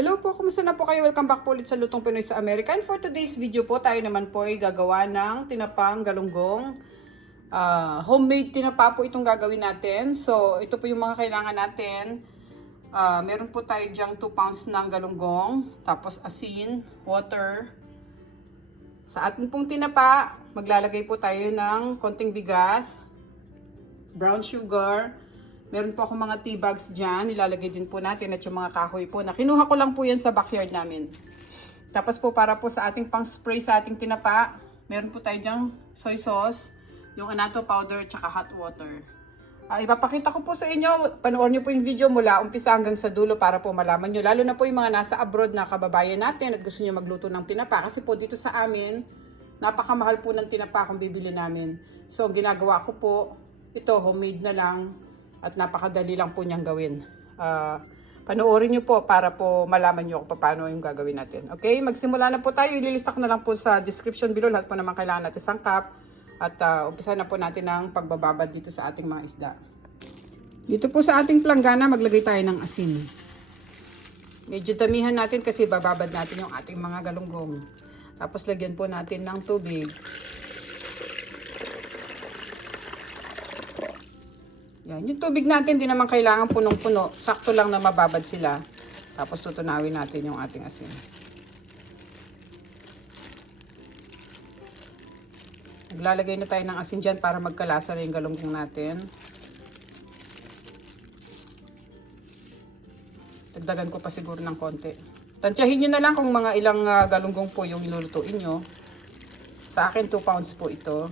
Hello po, kumusta na po kayo? Welcome back po ulit sa Lutong Pinoy sa Amerika. And for today's video po, tayo naman po ay gagawa ng tinapang galunggong. Ah, homemade tinapa po itong gagawin natin. So, ito po yung mga kailangan natin. Ah, meron po tayo dyang 2 pounds ng galunggong, tapos asin, water. Sa atin pong tinapa, maglalagay po tayo ng konting bigas, brown sugar, Meron po ako mga tea bags dyan. Nilalagay din po natin at yung mga kahoy po. Na kinuha ko lang po yan sa backyard namin. Tapos po para po sa ating pang spray sa ating tinapa, meron po tayo dyan soy sauce, yung anato powder, tsaka hot water. Ah, ipapakita ko po sa inyo, panoorin niyo po yung video mula umpisa hanggang sa dulo para po malaman nyo. Lalo na po yung mga nasa abroad na kababayan natin at gusto nyo magluto ng tinapa. Kasi po dito sa amin, napakamahal po ng tinapa kung bibili namin. So, ginagawa ko po, ito, homemade na lang at napakadali lang po niyang gawin. Ah, panoorin niyo po para po malaman niyo kung paano yung gagawin natin. Okay, magsimula na po tayo. Ililista ko na lang po sa description below lahat po naman kailangan natin sangkap. At ah, umpisa na po natin ang pagbababad dito sa ating mga isda. Dito po sa ating planggana, maglagay tayo ng asin. Medyo damihan natin kasi bababad natin yung ating mga galunggong. Tapos lagyan po natin ng tubig. Yan. Yung tubig natin, di naman kailangan punong-puno. Sakto lang na mababad sila. Tapos tutunawin natin yung ating asin. Naglalagay na tayo ng asin dyan para magkalasa na yung galunggong natin. Dagdagan ko pa siguro ng konti. Tansyahin nyo na lang kung mga ilang ah, galunggong po yung ilulutuin nyo. Sa akin, 2 pounds po ito.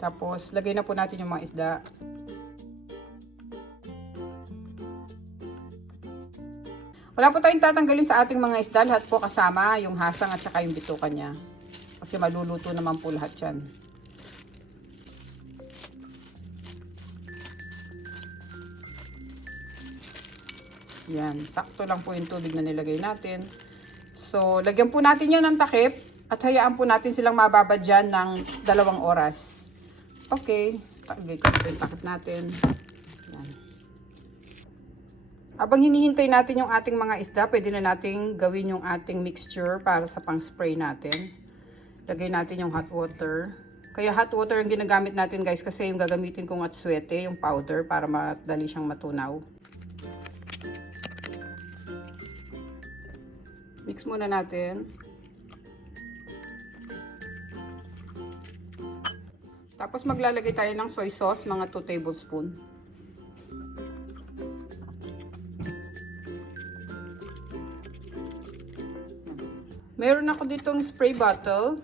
Tapos, lagay na po natin yung mga isda. Wala po tayong tatanggalin sa ating mga isda. Lahat po kasama, yung hasang at saka yung bituka niya. Kasi maluluto naman po lahat yan. Yan, sakto lang po yung tubig na nilagay natin. So, lagyan po natin yan ng takip at hayaan po natin silang mababad dyan ng dalawang oras. Okay, tagay ko ito yung takip natin. Yan. Habang hinihintay natin yung ating mga isda, pwede na nating gawin yung ating mixture para sa pang-spray natin. Lagay natin yung hot water. Kaya hot water ang ginagamit natin guys kasi yung gagamitin kong at swete, yung powder para madali siyang matunaw. Mix muna natin. Tapos maglalagay tayo ng soy sauce, mga 2 tablespoon. Meron ako ditong spray bottle.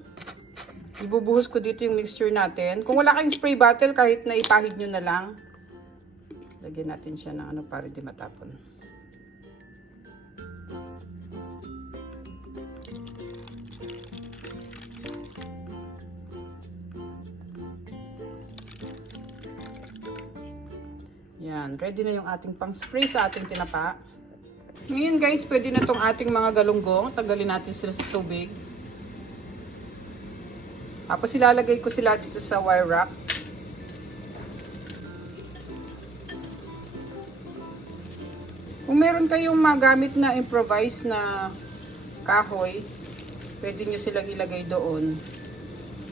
Ibubuhos ko dito yung mixture natin. Kung wala kayong spray bottle, kahit na ipahid nyo na lang. Lagyan natin siya ng ano para di matapon. Yan, ready na yung ating pang spray sa ating tinapa. Ngayon guys, pwede na tong ating mga galunggong. Tanggalin natin sila sa tubig. Tapos ilalagay ko sila dito sa wire rack. Kung meron kayong magamit na improvise na kahoy, pwede nyo silang ilagay doon.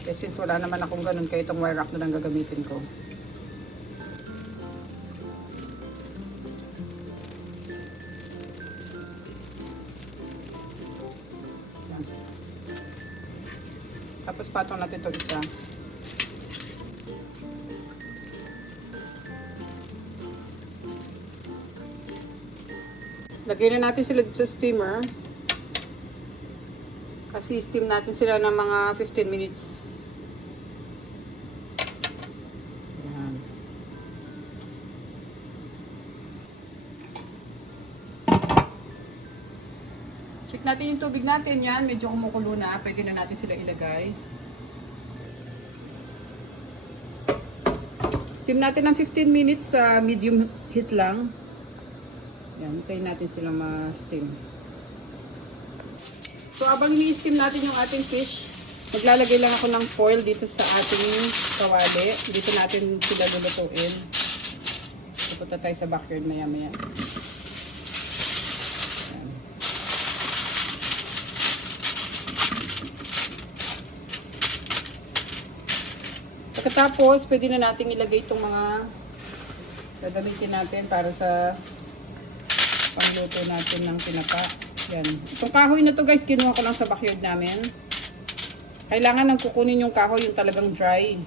Kasi since wala naman akong ganun, kaya itong wire rack na lang gagamitin ko. Tapos patong natin ito isa. Lagyan na natin sila sa steamer. Kasi steam natin sila ng mga 15 minutes. Natin yung tubig natin yan. Medyo kumukulo na. Pwede na natin sila ilagay. Steam natin ng 15 minutes sa medium heat lang. Yan, hintayin natin silang ma-steam. So, abang i-steam natin yung ating fish, Maglalagay lang ako ng foil dito sa ating kawali. Dito natin sila lulutuin. Pupunta tayo sa backyard maya Pagkatapos, pwede na natin ilagay itong mga gagamitin natin para sa pangluto natin ng tinapa. Yan. Itong kahoy na to guys, kinuha ko lang sa backyard namin. Kailangan nang kukunin yung kahoy yung talagang dry.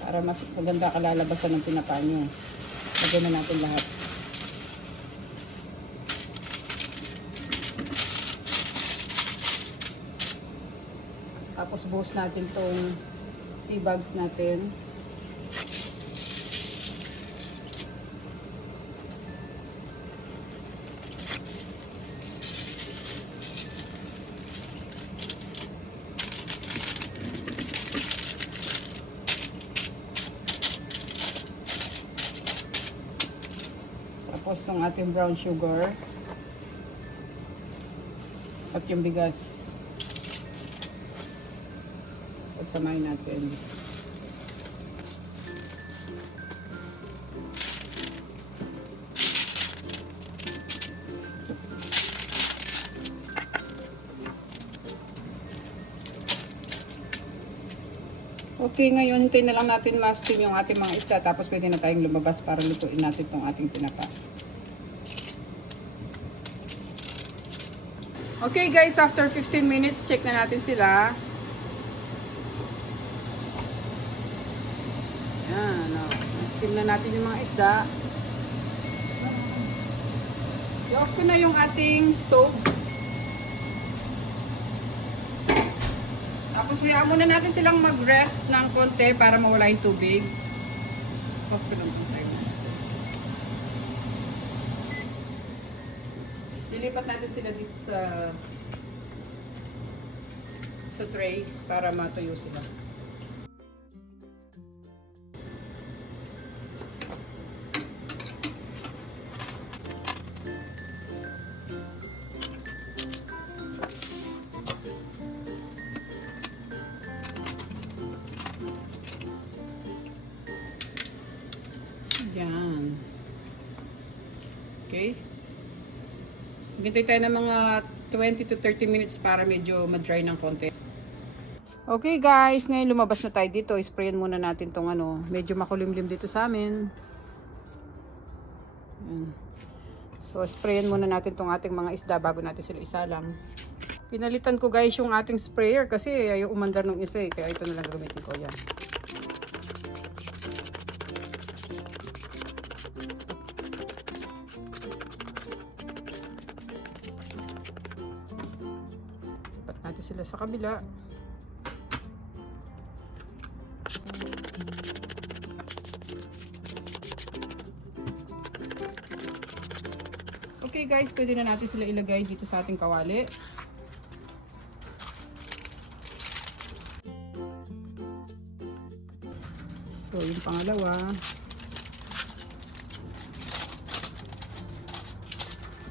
Para mas maganda kalalabasan ng tinapa nyo. Lagyan na natin lahat. Tapos buhos natin tong tea bags natin. Tapos tong ating brown sugar. At yung bigas. Pagsamahin natin. Okay, ngayon hintayin na lang natin ma-steam yung ating mga isda tapos pwede na tayong lumabas para lutuin natin itong ating tinapa. Okay guys, after 15 minutes, check na natin sila. Yan, o. Na-steam na natin yung mga isda. I-off ko na yung ating stove. Tapos hayaan muna natin silang mag-rest ng konti para mawala yung tubig. Off ko lang yung timer. Lilipat natin sila dito sa sa tray para matuyo sila. Okay. Hintay tayo ng mga 20 to 30 minutes para medyo ma-dry ng konti. Okay guys, ngayon lumabas na tayo dito. Sprayan muna natin tong ano, medyo makulimlim dito sa amin. Yan. So, sprayan muna natin tong ating mga isda bago natin sila isalang. Pinalitan ko guys yung ating sprayer kasi ayaw umandar ng isa eh. Kaya ito na lang gamitin ko. Yan. Sa kabila. Okay guys, pwede na natin sila ilagay dito sa ating kawali. So, yung pangalawa.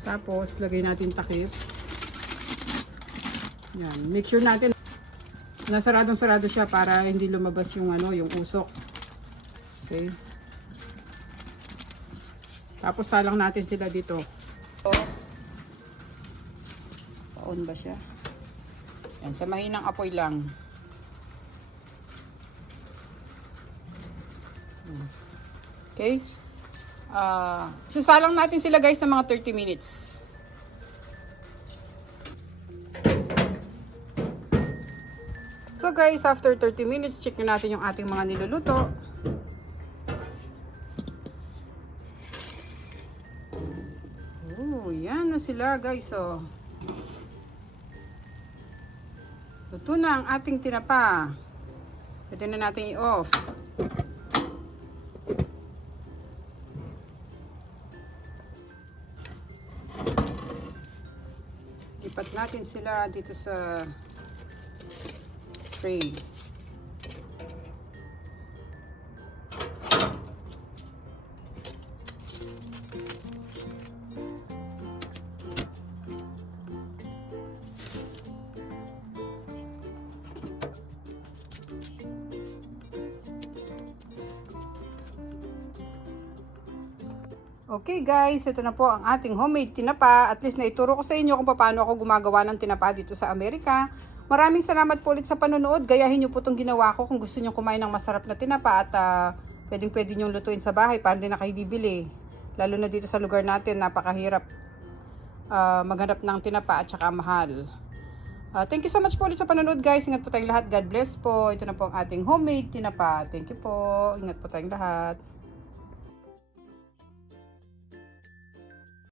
Tapos, lagay natin takip. Yan. Make sure natin nasaradong sarado siya para hindi lumabas yung ano, yung usok. Okay. Tapos salang natin sila dito. Pa-on ba siya? Yan, sa mahinang apoy lang. Okay? Ah, susalang natin sila guys ng mga 30 minutes. Guys, after 30 minutes, check na natin yung ating mga niluluto. Oh, yan na sila guys, oh. Luto na ang ating tinapa. Pwede na natin i-off. Lipat natin sila dito sa tray. Okay guys, ito na po ang ating homemade tinapa. At least na naituro ko sa inyo kung paano ako gumagawa ng tinapa dito sa Amerika. Maraming salamat po ulit sa panonood. Gayahin nyo po itong ginawa ko kung gusto nyo kumain ng masarap na tinapa at ah, pwedeng pwede nyo lutuin sa bahay para hindi na kayo bibili. Lalo na dito sa lugar natin, napakahirap ah, maghanap ng tinapa at saka mahal. Ah, thank you so much po ulit sa panonood guys. Ingat po tayong lahat. God bless po. Ito na po ang ating homemade tinapa. Thank you po. Ingat po tayong lahat.